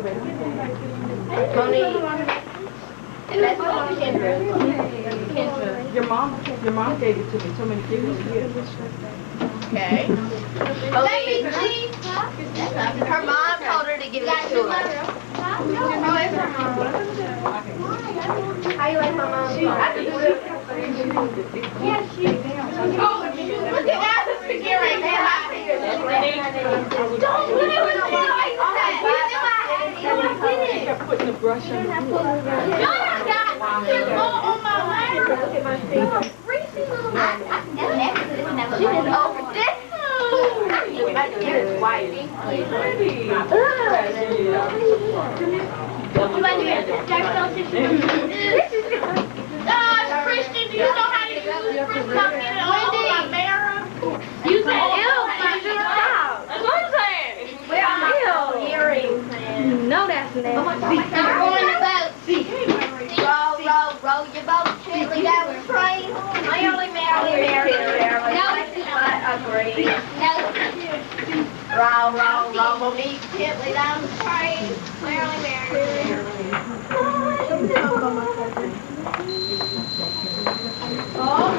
Tony. And that's Kendra. Your mom gave it to me. So many gifts here. Okay. Her mom told her to give it to her. How you like my mom? Yeah, she. Oh, look at that. Right now. Don't put it with You're putting the brush on. Y'all got all on my lap. Look at my finger. She is over this. My skin is white. Christian, do you know how to use something in all my mirror? You said ew, that's what I'm saying. Where are my earrings? No, that's nasty. I'm going to boat. Row your boat gently down the train. I only married. No, agree. No. Row me gently down the train. Merrily, merrily. Oh,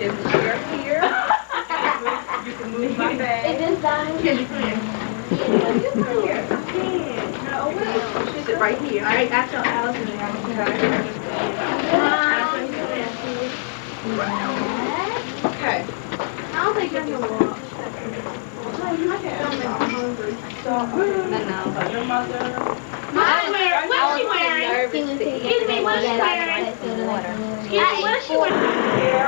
is the chair here? You can move my bag. It is done. Yes, you can. Sit right here. All right, I tell Allison and okay. I don't think you're going to walk. What's she wearing? Excuse me, what's she wearing? What's she wearing?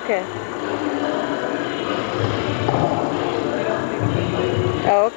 Okay. Oh,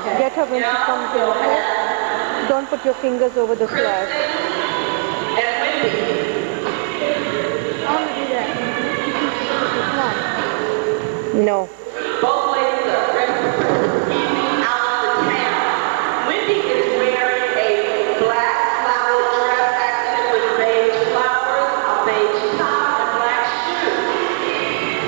okay. Get her when she comes in, okay? Don't put your fingers over the flag. I want to do that. No. Both ladies are evening out of the town. Wendy is wearing a black flower dress accented with beige flowers, a beige top, and black shoes.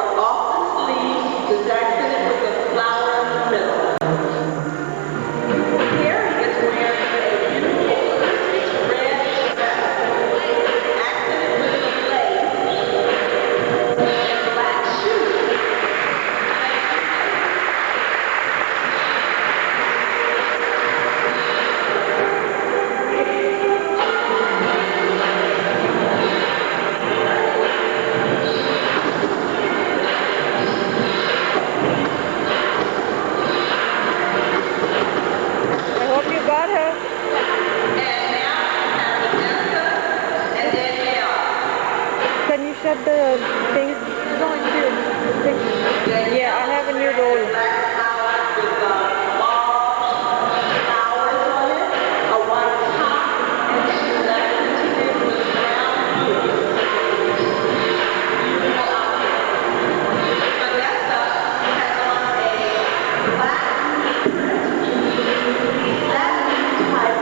off the sleeves, just accented with a flower in the middle. Here he is wearing a beautiful red dress, accented with lace and black shoes. I hope you got her. And now we have Vanessa and Danielle. Can you shut the thing? It's only two. The picture. Yeah, I have a new roll. Black flower with large flowers on it, a white top, and she left it with brown boots. Beautiful outfit. Vanessa has on a black print, satin type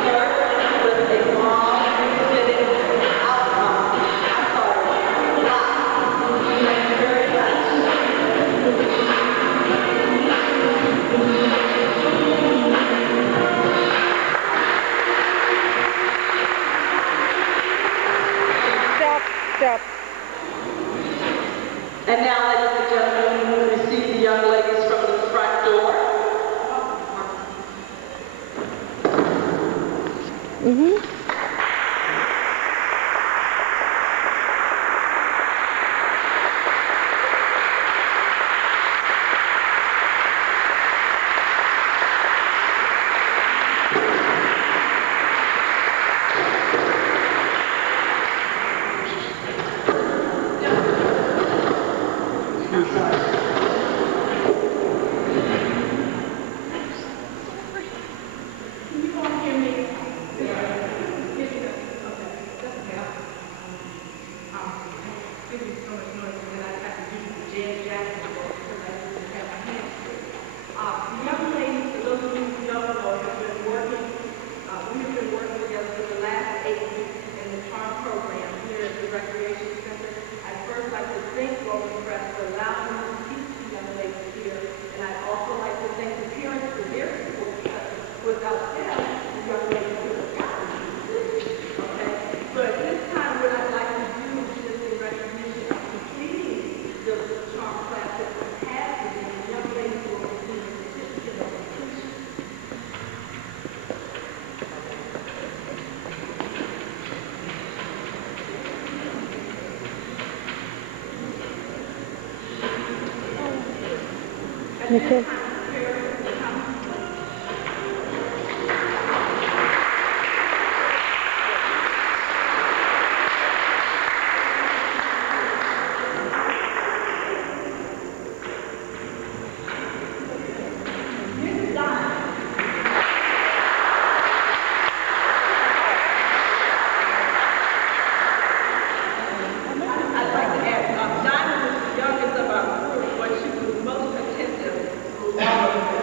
skirt with a long fitted outcome. I'm sorry, block. Thank you very much. Stop, stop. And now, ladies and gentlemen, we receive the young ladies from the front door. Mm-hmm. Nikki. I'd like to add, Dinah was the youngest of our group, but she was most attentive to all of us.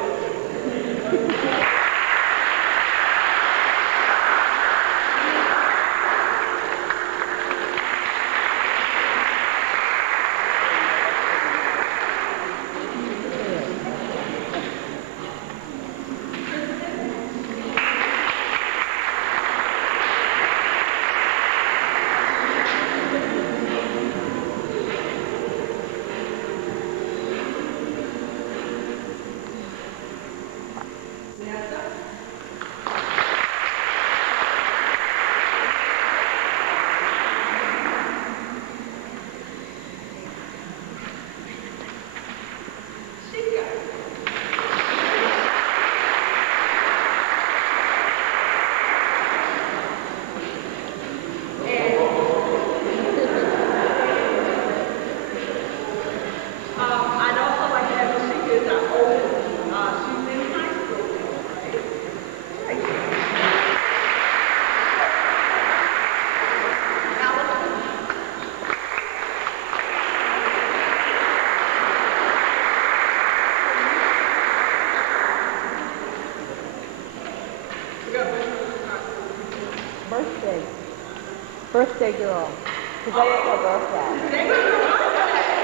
I'd also like to add that Shikha is our oldest. She's in high school now, right? Birthday girl. Today is her birthday. Today is her birthday.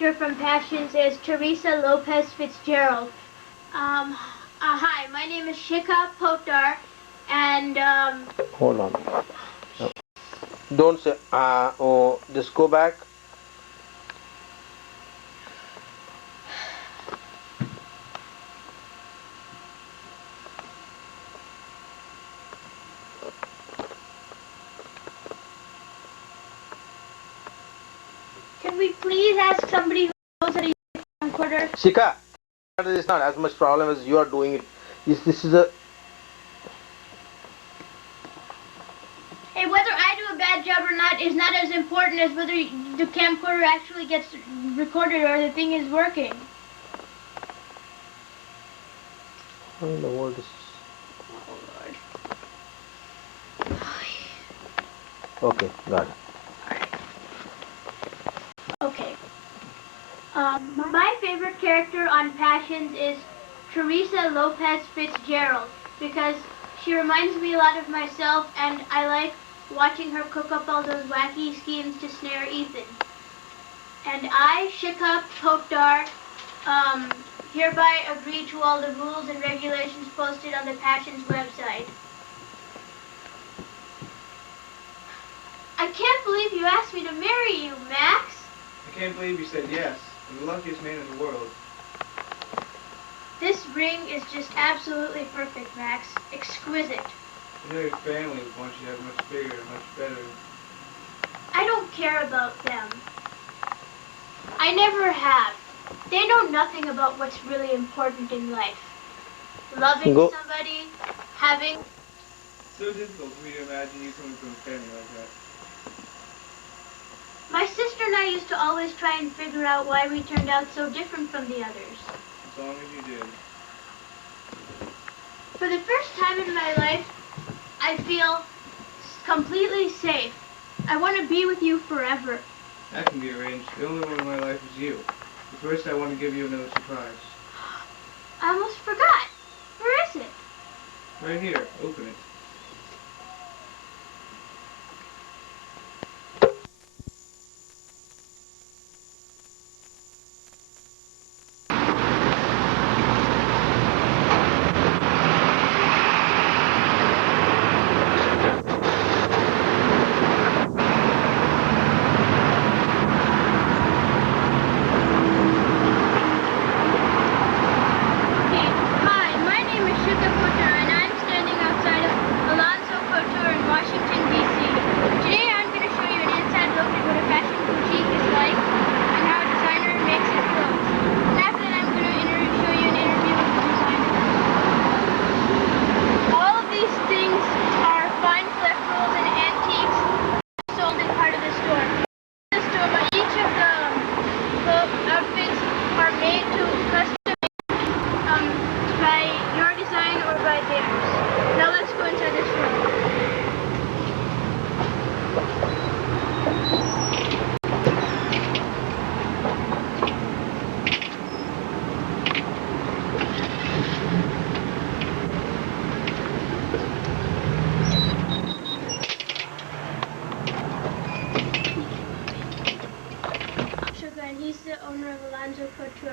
character from Passions is Teresa Lopez Fitzgerald. Hi, my name is Shikha Potar, and Hold on. No. Don't say oh, just go back. can we please ask somebody who knows how to use a camcorder? Shika, it's not as much problem as you are doing it. This is a Hey, whether I do a bad job or not is not as important as whether the camcorder actually gets recorded or the thing is working. what in the world is Oh, Lord. okay, got it. Okay. My favorite character on Passions is Teresa Lopez Fitzgerald because she reminds me a lot of myself, and I like watching her cook up all those wacky schemes to snare Ethan. And I, Shikha Potar, hereby agree to all the rules and regulations posted on the Passions website. I can't believe you asked me to marry you, Max. I can't believe you said yes. You're the luckiest man in the world. This ring is just absolutely perfect, Max. Exquisite. I know your family wants you to have much bigger and much better. I don't care about them. I never have. They know nothing about what's really important in life. Loving somebody, having... It's so difficult for me to imagine you coming from a family like that. My sister and I used to always try and figure out why we turned out so different from the others. As long as you did. For the first time in my life, I feel completely safe. I want to be with you forever. That can be arranged. The only one in my life is you. But first I want to give you another surprise. I almost forgot. Where is it? Right here. Open it.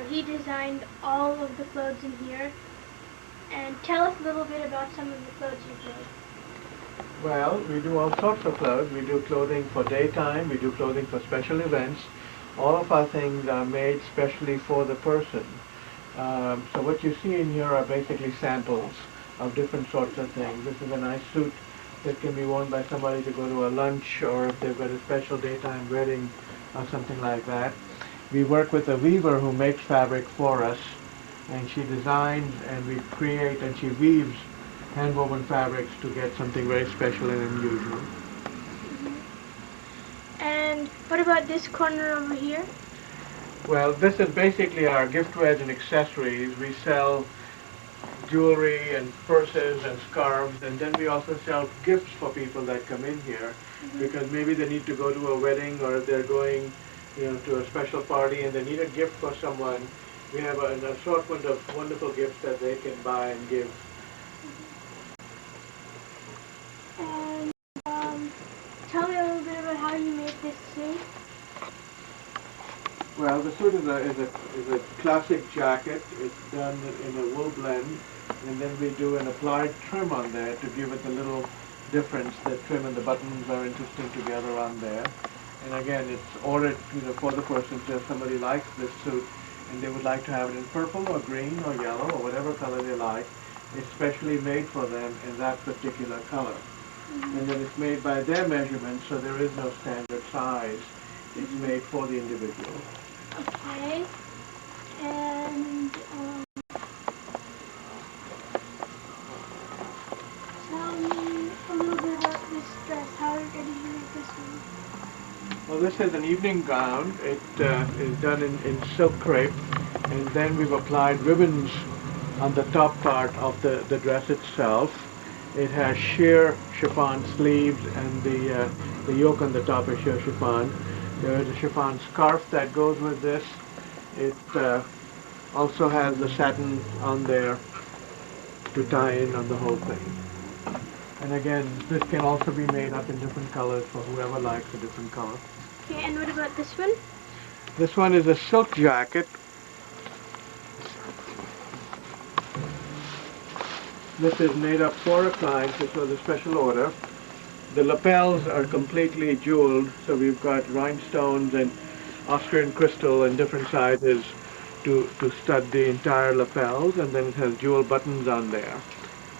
He designed all of the clothes in here. And tell us a little bit about some of the clothes you've made. Well, we do all sorts of clothes. We do clothing for daytime. We do clothing for special events. All of our things are made specially for the person. So what you see in here are basically samples of different sorts of things. This is a nice suit that can be worn by somebody to go to a lunch, or if they've got a special daytime wedding or something like that. We work with a weaver who makes fabric for us, and she designs and we create and she weaves hand-woven fabrics to get something very special and unusual. And what about this corner over here? Well, this is basically our giftwares and accessories. We sell jewelry and purses and scarves, and then we also sell gifts for people that come in here, because maybe they need to go to a wedding, or if they're going, to a special party and they need a gift for someone. We have an assortment of wonderful gifts that they can buy and give. And tell me a little bit about how you made this suit. Well, the suit is a classic jacket. It's done in a wool blend, and then we do an applied trim on there to give it a little difference. The trim and the buttons are interesting together on there. And again, it's ordered, for the person. So if somebody likes this suit and they would like to have it in purple or green or yellow or whatever color they like, it's specially made for them in that particular color. And then it's made by their measurement, so there is no standard size. It's made for the individual. Okay. And tell me a little bit about this dress. How did you make this one? Well, this is an evening gown. It is done in silk crepe, and then we've applied ribbons on the top part of the dress itself. It has sheer chiffon sleeves, and the yoke on the top is sheer chiffon. There is a chiffon scarf that goes with this. It also has the satin on there to tie in on the whole thing. And again, this can also be made up in different colors for whoever likes a different color. Okay, and what about this one? This one is a silk jacket. This is made up for a client. This was a special order. The lapels are completely jeweled, so we've got rhinestones and Austrian crystal in different sizes to stud the entire lapels, and then it has jewel buttons on there.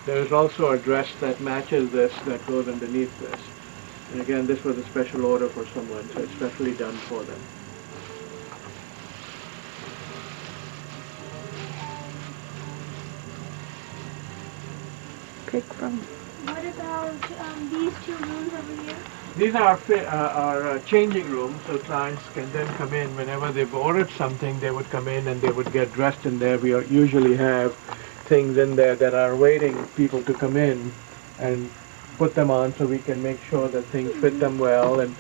There is also a dress that matches this that goes underneath this. And again, this was a special order for someone, so it's specially done for them. Pick from. What about these two rooms over here? These are our changing rooms, so clients can then come in whenever they've ordered something. They would come in and they would get dressed in there. We usually have things in there that are waiting people to come in and put them on, so we can make sure that things fit them well and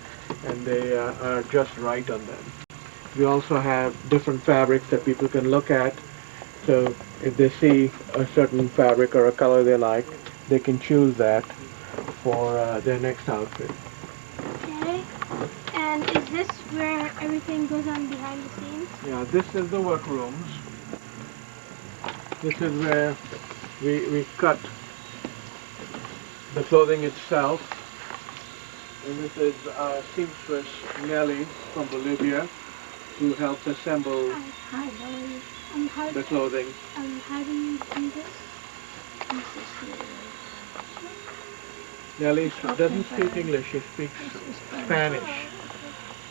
they are just right on them. We also have different fabrics that people can look at, so if they see a certain fabric or a color they like, they can choose that for their next outfit. Okay. And is this where everything goes on behind the scenes? Yeah, this is the workrooms. This is where we cut the clothing itself. And this is seamstress Nelly from Bolivia, who helps assemble Hi, how are you? the clothing. How do you do this? Nelly doesn't speak English, she speaks Spanish.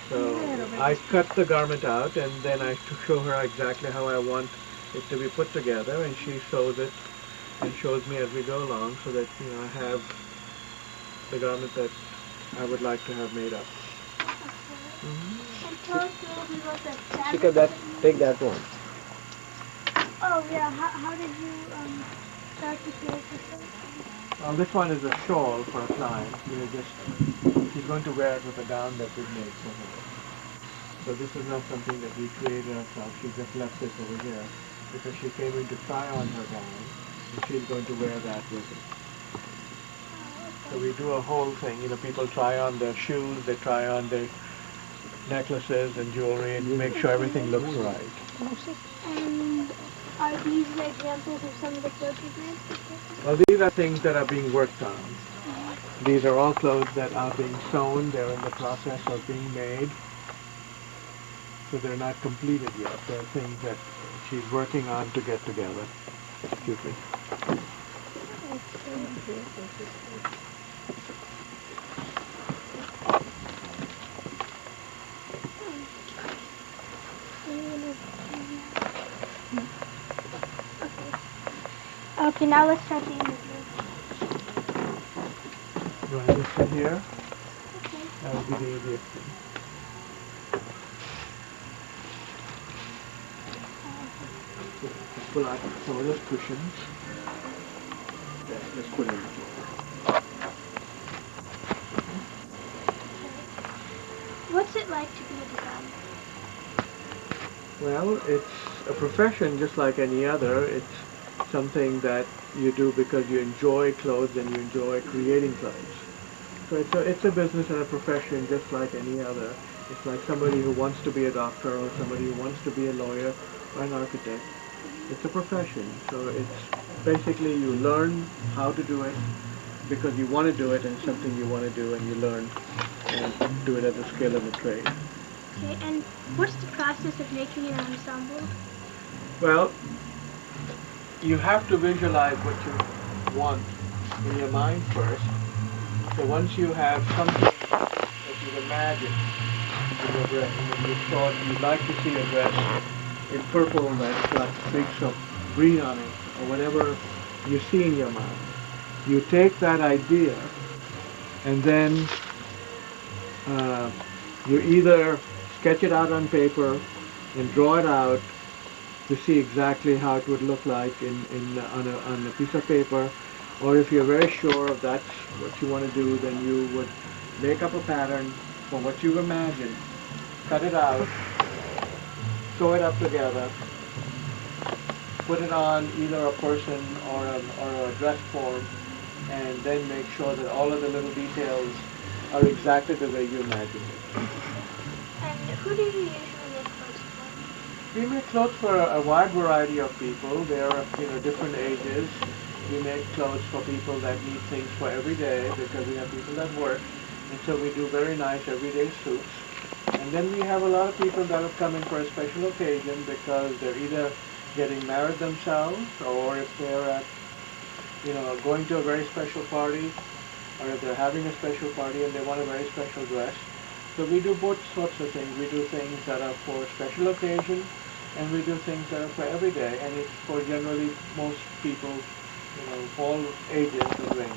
So I cut the garment out, and then I show her exactly how I want it to be put together, and she sews it and shows me as we go along, so that I have the garment that I would like to have made up. And tell us a little bit about the Shikha, fabric. take that one. Oh yeah, how did you start to create this one? Well, this one is a shawl for a client. She's going to wear it with a gown that we made for her. So this is not something that we created ourselves. She just left this over here because she came in to try on her gown, and she's going to wear that with it. So we do a whole thing. People try on their shoes, they try on their necklaces and jewelry, and make sure everything looks right. And are these examples of some of the clothes you've made? Well, these are things that are being worked on. These are all clothes that are being sewn. They're in the process of being made. So they're not completed yet. They're things that she's working on to get together. Excuse me. Okay, now let's start the interview. You want to just sit here? Okay. That would be the easiest thing. Just pull out some of those cushions. There, let's put it in the floor. What's it like to be a designer? Well, it's a profession just like any other. It's something that you do because you enjoy clothes and you enjoy creating clothes. So it's a business and a profession just like any other. It's like somebody who wants to be a doctor or somebody who wants to be a lawyer or an architect. It's a profession, so it's basically you learn how to do it because you want to do it and it's something you want to do and you learn and do it as a skill and a trade. Okay, and what's the process of making an ensemble? Well, you have to visualize what you want in your mind first. So once you have something that you've imagined in your brain, and you thought you'd like to see a dress in purple that's got streaks of green on it, or whatever you see in your mind, you take that idea and then uh, you either sketch it out on paper and draw it out to see exactly how it would look like on a piece of paper, or if you're very sure of that's what you want to do, then you would make up a pattern for what you've imagined, cut it out, sew it up together, put it on either a person or a dress form, and then make sure that all of the little details are exactly the way you imagined it. And who do you usually make clothes for? We make clothes for a wide variety of people. There are different ages. We make clothes for people that need things for every day because we have people that work, and so we do very nice everyday suits. And then we have a lot of people that have come in for a special occasion because they're either getting married themselves, or if they're going to a very special party, or if they're having a special party and they want a very special dress. So we do both sorts of things. We do things that are for special occasion, and we do things that are for every day, and it's for generally most people, all ages and ranges.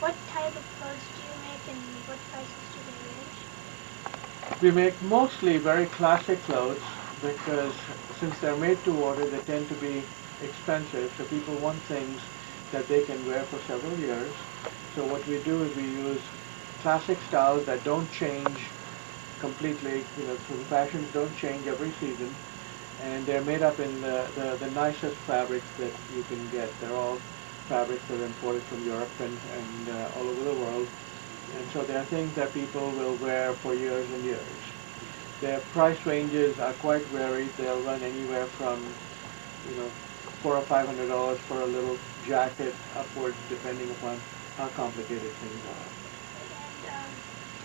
What type of clothes do you make and what prices do they range? We make mostly very classic clothes because since they're made to order, they tend to be expensive, so people want things that they can wear for several years. So what we do is we use classic styles that don't change completely, so the fashions don't change every season, and they're made up in the nicest fabrics that you can get. They're all fabrics that are imported from Europe and all over the world, and so they're things that people will wear for years and years. Their price ranges are quite varied. They'll run anywhere from, $400 or $500 for a little jacket upwards, depending upon how complicated things are. And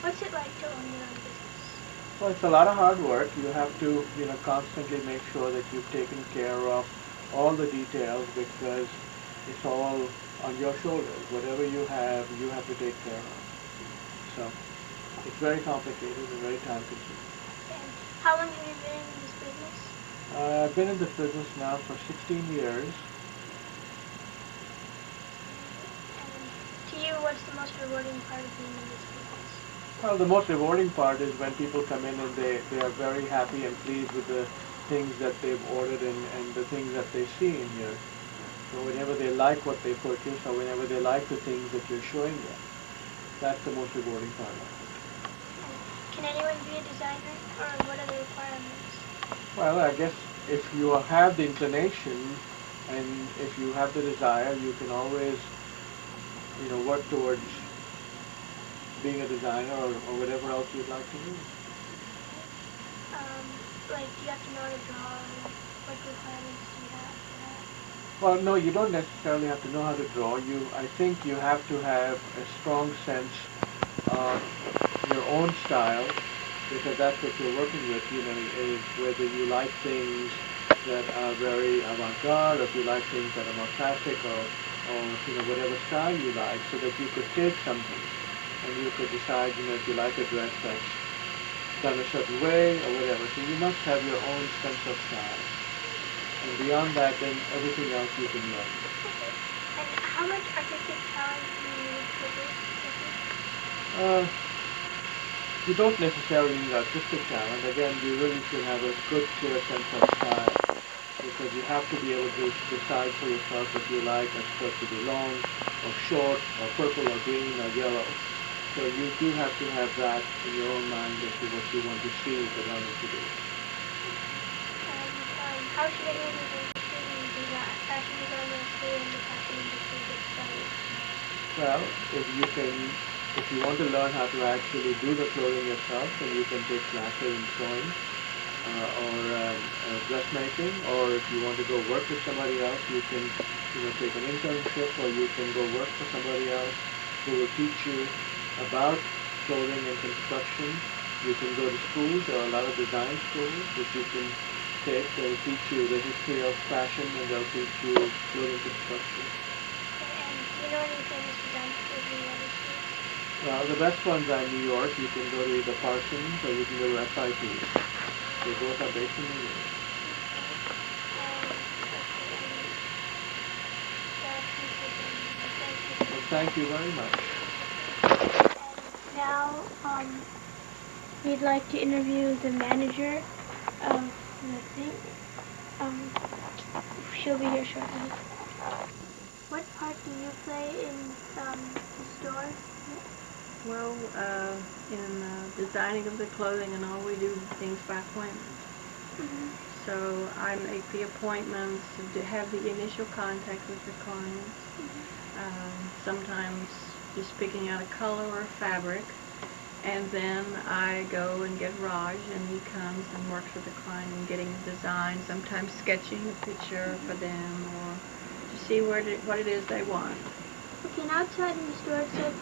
what's it like to own your own business? Well, it's a lot of hard work. You have to, constantly make sure that you've taken care of all the details because it's all on your shoulders. Whatever you have to take care of. So it's very complicated and very time consuming. And how long have you been in this business? I've been in this business now for 16 years. And to you, what's the most rewarding part of being in this business? Well, the most rewarding part is when people come in and they are very happy and pleased with the things that they've ordered and the things that they see in here. So whenever they like what they purchase or whenever they like the things that you're showing them, that's the most rewarding part of it. Can anyone be a designer, or what are the requirements? Well, I guess if you have the inclination and if you have the desire, you can always, work towards being a designer or whatever else you'd like to do. Like, do you have to know how to draw? What requirements do you have for that? Well, no, you don't necessarily have to know how to draw. I think you have to have a strong sense of your own style, because that's what you're working with, is whether you like things that are very avant-garde, or if you like things that are more classic, or whatever style you like, so that you could take something and you could decide, if you like a dress that's done a certain way or whatever. So you must have your own sense of style. And beyond that, then everything else you can learn. And how much artistic talent do you need for this business? You don't necessarily need artistic talent. Again, you really should have a good, clear sense of style, because you have to be able to decide for yourself if you like a skirt to be long, or short, or purple, or green, or yellow. So you do have to have that in your own mind as to what you want to see the garment to do. How should anyone who's interested in fashion design stay in the fashion industry get started? Well, if you can If you want to learn how to actually do the clothing yourself, then you can take classes in sewing or dressmaking, or if you want to go work with somebody else, you can take an internship, or you can go work for somebody else who will teach you about clothing and construction. You can go to schools. There are a lot of design schools that you can take. They'll teach you the history of fashion, and they'll teach you clothing construction. And do you know any famous design schools in the United States? Well, the best ones are in New York. You can go to either Parsons or you can go to FIT. They both are based in New York. Well, thank you very much. Now, we'd like to interview the manager of the thing. She'll be here shortly. What part do you play in the store? Well, in designing of the clothing and all, we do things by appointment. So I make the appointments to have the initial contact with the clients. Sometimes just picking out a color or a fabric, and then I go and get Raj, and he comes and works with the client in getting a design, sometimes sketching a picture for them, or to see what it is they want. Okay, and outside in the store it said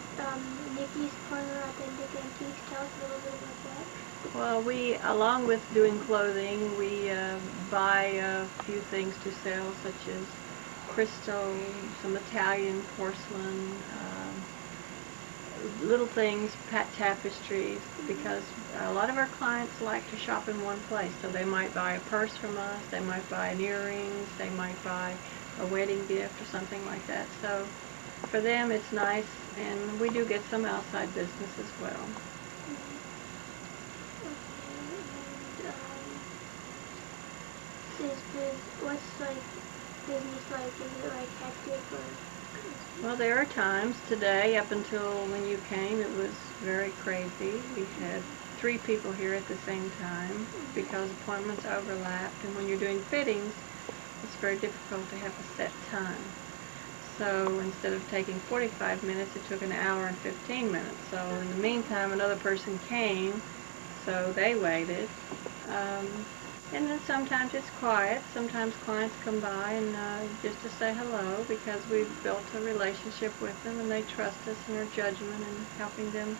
Nikki's Corner Authentic Antiques. Tell us a little bit about that. Well, we, along with doing clothing, we buy a few things to sell, such as crystal, some Italian porcelain, little things, tapestries, because a lot of our clients like to shop in one place. So they might buy a purse from us, they might buy an earrings, they might buy a wedding gift or something like that. So for them it's nice, and we do get some outside business as well. What's like business like? Is it like hectic or? Well, there are times. Today, up until when you came, it was very crazy. We had 3 people here at the same time because appointments overlapped, and when you're doing fittings, it's very difficult to have a set time. So instead of taking 45 minutes, it took an hour and 15 minutes. So in the meantime, another person came, so they waited. And then sometimes it's quiet. Sometimes clients come by and just to say hello, because we've built a relationship with them and they trust us in our judgment and helping them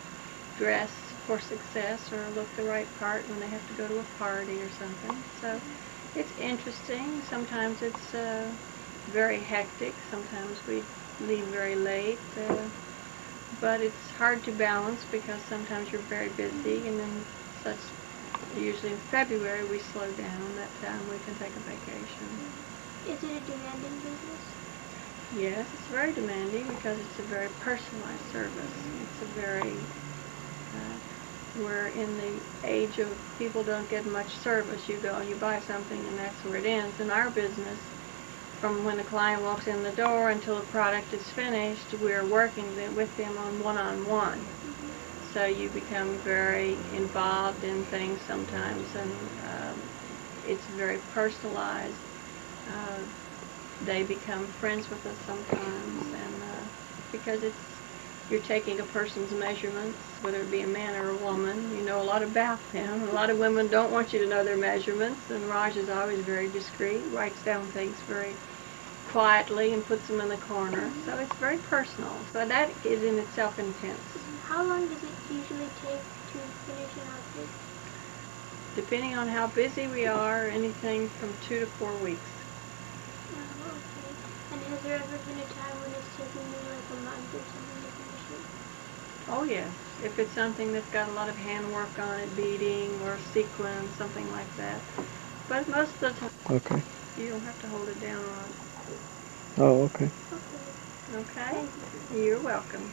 dress for success or look the right part when they have to go to a party or something. So it's interesting. Sometimes it's very hectic. Sometimes we leave very late. But it's hard to balance because sometimes you're very busy, and then usually in February we slow down. That time we can take a vacation. Is it a demanding business? Yes, it's very demanding because it's a very personalized service. It's a very, we're in the age of people don't get much service. You go and you buy something and that's where it ends. In our business, from when the client walks in the door until the product is finished, we're working with them on one-on-one. So you become very involved in things sometimes, and it's very personalized. They become friends with us sometimes, and because you're taking a person's measurements, whether it be a man or a woman, you know a lot about them. A lot of women don't want you to know their measurements, and Raj is always very discreet, writes down things very quietly and puts them in the corner. So it's very personal. So that is in itself intense. How long does it usually take to finish an outfit? Depending on how busy we are, anything from 2 to 4 weeks. Oh, okay. And has there ever been a time when it's taken you like a month or something to finish it? Oh yes. If it's something that's got a lot of handwork on it, beading or sequins, something like that. But most of the time, Okay. you don't have to hold it down on. Oh, okay. Okay? You're welcome.